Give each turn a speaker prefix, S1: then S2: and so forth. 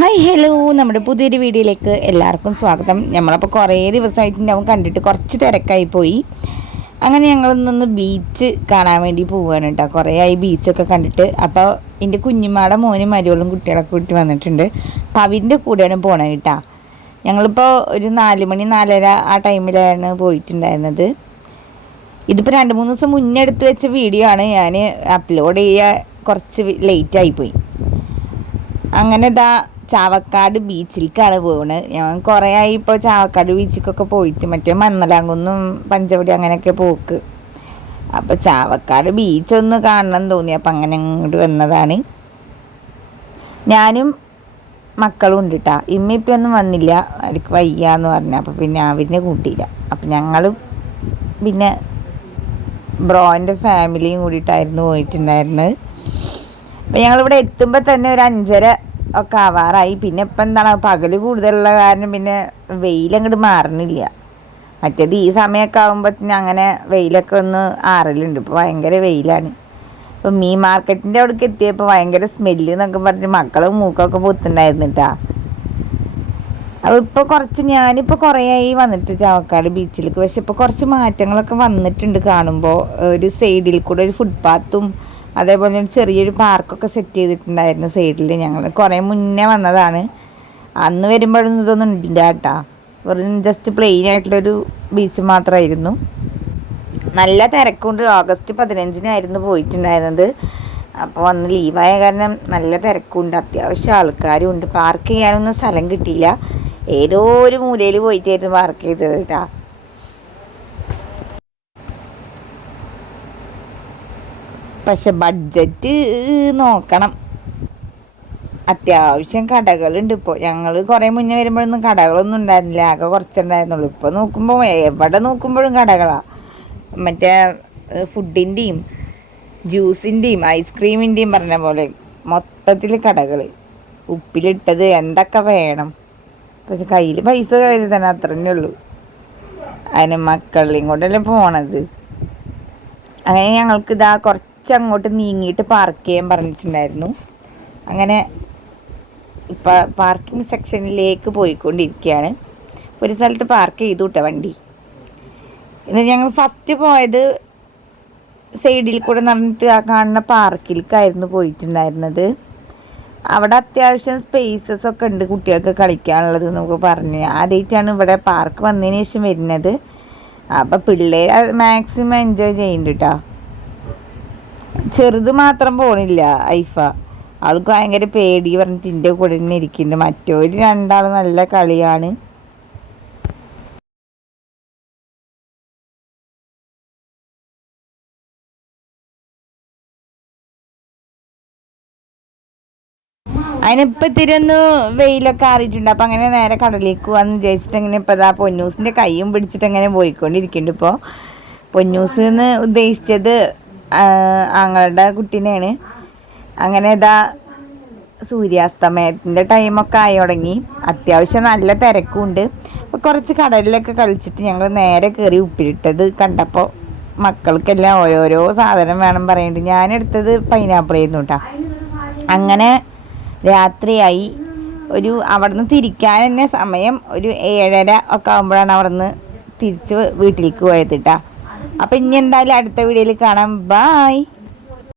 S1: Hi hello നമ്മുടെ പുതിയൊരു വീഡിയോയിലേക്ക് എല്ലാവർക്കും സ്വാഗതം. നമ്മളപ്പോൾ കുറേ ദിവസമായിട്ടുണ്ടാവും. കണ്ടിട്ട് കുറച്ച് തിരക്കായി പോയി. അങ്ങനെ ഞങ്ങളൊന്നൊന്ന് ബീച്ച് കാണാൻ വേണ്ടി പോവുകയാണ് കേട്ടോ കുറേ ആയി ബീച്ചൊക്കെ കണ്ടിട്ട്. അപ്പോൾ എന്റെ കുഞ്ഞുമാടെ മോനും മരുവളും കുട്ടികളൊക്കെ കൂട്ടി വന്നിട്ടുണ്ട്. അപ്പോൾ അവന്റെ കൂടെയാണ് പോണത് കേട്ടോ ഞങ്ങളിപ്പോൾ ഒരു നാല് മണി നാലര ആ ടൈമിലാണ് പോയിട്ടുണ്ടായിരുന്നത്. ഇതിപ്പോൾ രണ്ട് മൂന്ന് ദിവസം മുന്നേ എടുത്ത് വെച്ച വീഡിയോ ആണ്. ഞാൻ അപ്ലോഡ് ചെയ്യുക കുറച്ച് ലേറ്റായിപ്പോയി അങ്ങനെ ഇതാ ചാവക്കാട് ബീച്ചിലേക്കാണ് പോകുന്നത് ഞാൻ കുറേ ആയി ഇപ്പോൾ ചാവക്കാട് ബീച്ചിലേക്കൊക്കെ പോയിട്ട് മറ്റേ മന്നലാങ്കുന്നും പഞ്ചവടി അങ്ങനെയൊക്കെ പോക്ക്. അപ്പോൾ ചാവക്കാട് ബീച്ചൊന്ന് കാണണം തോന്നി. അപ്പം അങ്ങനെ അങ്ങോട്ട് വന്നതാണ്. ഞാനും മക്കളും ഉണ്ട് കേട്ടോ ഇമ്മ ഇപ്പം ഒന്നും വന്നില്ല. അവർക്ക് വയ്യ എന്ന് പറഞ്ഞു. അപ്പോൾ പിന്നെ അവരിനെ കൂട്ടിയില്ല. അപ്പം ഞങ്ങളും പിന്നെ ബ്രോന്റെ ഫാമിലിയും കൂടിയിട്ടായിരുന്നു പോയിട്ടുണ്ടായിരുന്നത്. അപ്പം ഞങ്ങളിവിടെ എത്തുമ്പോൾ തന്നെ ഒരു അഞ്ചര ഒക്കെ ആവാറായി. പിന്നെ ഇപ്പം എന്താണ് പകൽ കൂടുതലുള്ള കാരണം പിന്നെ വെയിലങ്ങോട്ട് മാറണില്ല. മറ്റേത് ഈ സമയമൊക്കെ ആകുമ്പോഴത്തേന് അങ്ങനെ വെയിലൊക്കെ ഒന്ന് ആറലുണ്ട്. ഇപ്പോൾ ഭയങ്കര വെയിലാണ്. ഇപ്പം മീൻ മാർക്കറ്റിന്റെ അവിടേക്ക് എത്തിയപ്പോൾ ഭയങ്കര സ്മെല്ല് എന്നൊക്കെ പറഞ്ഞിട്ട് മക്കളും മൂക്കൊക്കെ പൊത്തുണ്ടായിരുന്നു കേട്ടാ അപ്പോൾ ഇപ്പോൾ കുറച്ച് ഞാനിപ്പോൾ കുറേ ആയി വന്നിട്ട് ചാവക്കാട് ബീച്ചിലേക്ക് പക്ഷെ ഇപ്പോൾ കുറച്ച് മാറ്റങ്ങളൊക്കെ വന്നിട്ടുണ്ട് കാണുമ്പോൾ. ഒരു സൈഡിൽ കൂടെ ഒരു ഫുട്പാത്തും അതേപോലെ തന്നെ ചെറിയൊരു പാർക്കൊക്കെ സെറ്റ് ചെയ്തിട്ടുണ്ടായിരുന്നു സൈഡിൽ ഞങ്ങൾ കുറേ മുന്നേ വന്നതാണ്. അന്ന് വരുമ്പോഴൊന്നും ഇതൊന്നും ഇല്ല കേട്ടാ. വെറും ജസ്റ്റ് പ്ലെയിൻ ആയിട്ടുള്ളൊരു ബീച്ച് മാത്രമായിരുന്നു നല്ല തിരക്കുണ്ട്. ഓഗസ്റ്റ് പതിനഞ്ചിനായിരുന്നു പോയിട്ടുണ്ടായിരുന്നത്. അപ്പോൾ അന്ന് ലീവായ കാരണം നല്ല തിരക്കുണ്ട്. അത്യാവശ്യം ആൾക്കാരും ഉണ്ട് പാർക്ക് ചെയ്യാനൊന്നും സ്ഥലം കിട്ടിയില്ല. ഏതോ ഒരു മൂലയിൽ പോയിട്ടായിരുന്നു പാർക്ക് ചെയ്തത് കേട്ടാ. പക്ഷെ ബഡ്ജറ്റ് നോക്കണം. അത്യാവശ്യം കടകളുണ്ട് ഇപ്പോൾ ഞങ്ങൾ കുറേ മുന്നേ വരുമ്പോഴൊന്നും കടകളൊന്നും ഉണ്ടായിരുന്നില്ല. ആകെ കുറച്ചുണ്ടായിരുന്നുള്ളൂ. ഇപ്പോൾ നോക്കുമ്പോൾ എവിടെ നോക്കുമ്പോഴും കടകളാണ് മറ്റേ ഫുഡിന്റെയും ജ്യൂസിന്റെയും ഐസ്ക്രീമിന്റെയും പറഞ്ഞ പോലെ മൊത്തത്തിൽ കടകൾ ഉപ്പിലിട്ടത് എന്തൊക്കെ വേണം. പക്ഷെ കയ്യിൽ പൈസ കയ്യിൽ തന്നെ അത്ര തന്നെ ഉള്ളൂ. അതിന് മക്കളെയും കൊണ്ടല്ലേ പോണത്. അങ്ങനെ ഞങ്ങൾക്ക് ഇതാ കുറച്ച് അങ്ങോട്ട് നീങ്ങിയിട്ട് പാർക്ക് ചെയ്യാൻ പറഞ്ഞിട്ടുണ്ടായിരുന്നു. അങ്ങനെ ഇപ്പം പാർക്കിംഗ് സെക്ഷനിലേക്ക് പോയിക്കൊണ്ടിരിക്കുകയാണ്. ഒരു സ്ഥലത്ത് പാർക്ക് ചെയ്തു കേട്ടോ വണ്ടി. എന്നിട്ട് ഞങ്ങൾ ഫസ്റ്റ് പോയത് സൈഡിൽ കൂടെ നടന്നിട്ട് ആ കാണുന്ന പാർക്കിലേക്കായിരുന്നു പോയിട്ടുണ്ടായിരുന്നത്. അവിടെ അത്യാവശ്യം സ്പേസസ് ഒക്കെ ഉണ്ട് കുട്ടികൾക്ക് കളിക്കാനുള്ളത് നമുക്ക് പറഞ്ഞു. ആദ്യമായിട്ടാണ് ഇവിടെ പാർക്ക് വന്നതിന് ശേഷം വരുന്നത്. അപ്പം പിള്ളേർ മാക്സിമം എൻജോയ് ചെയ്യുന്നുണ്ട് കേട്ടോ ചെറുത് മാത്രം പോണില്ല ഐഫ. ആൾക്ക് ഭയങ്കര പേടി പറഞ്ഞിട്ട് എന്റെ കൂടെ തന്നെ ഇരിക്കുന്നുണ്ട് മറ്റൊരു രണ്ടാൾ നല്ല കളിയാണ്. അതിനിപ്പോൾ വെയിലൊക്കെ ആറിയിട്ടുണ്ട്. അപ്പം അങ്ങനെ നേരെ കടലേക്ക് പോകാമെന്ന് വിചാരിച്ചിട്ട് അങ്ങനെ ഇപ്പോൾ ഇതാ പൊന്നൂസിന്റെ കൈയും പിടിച്ചിട്ട് അങ്ങനെ പോയിക്കൊണ്ടിരിക്കുന്നുണ്ട് ഇപ്പോൾ പൊന്നൂസ് എന്ന് ഉദ്ദേശിച്ചത് ആങ്ങളുടെ കുട്ടീനെയാണ്. അങ്ങനെ ഇതാ സൂര്യാസ്തമയത്തിന്റെ ടൈമൊക്കെ ആയി തുടങ്ങി. അത്യാവശ്യം നല്ല തിരക്കുണ്ട്. അപ്പോൾ കുറച്ച് കടലിലൊക്കെ കളിച്ചിട്ട് ഞങ്ങൾ നേരെ കയറി ഉപ്പിലിട്ടത് കണ്ടപ്പോൾ മക്കൾക്കെല്ലാം ഓരോരോ സാധനം വേണം പറയുന്നുണ്ട് ഞാനെടുത്തത് പൈനാപ്പിൾ ആയിരുന്നു കേട്ടോ അങ്ങനെ രാത്രിയായി. ഒരു അവിടുന്ന് തിരിക്കാൻ തന്നെ സമയം ഒരു ഏഴര ഒക്കെ ആകുമ്പോഴാണ് അവിടുന്ന് തിരിച്ച് വീട്ടിലേക്ക് പോയത് കേട്ടോ അപ്പം ഇനി എന്തായാലും അടുത്ത വീഡിയോയിൽ കാണാം. ബായ്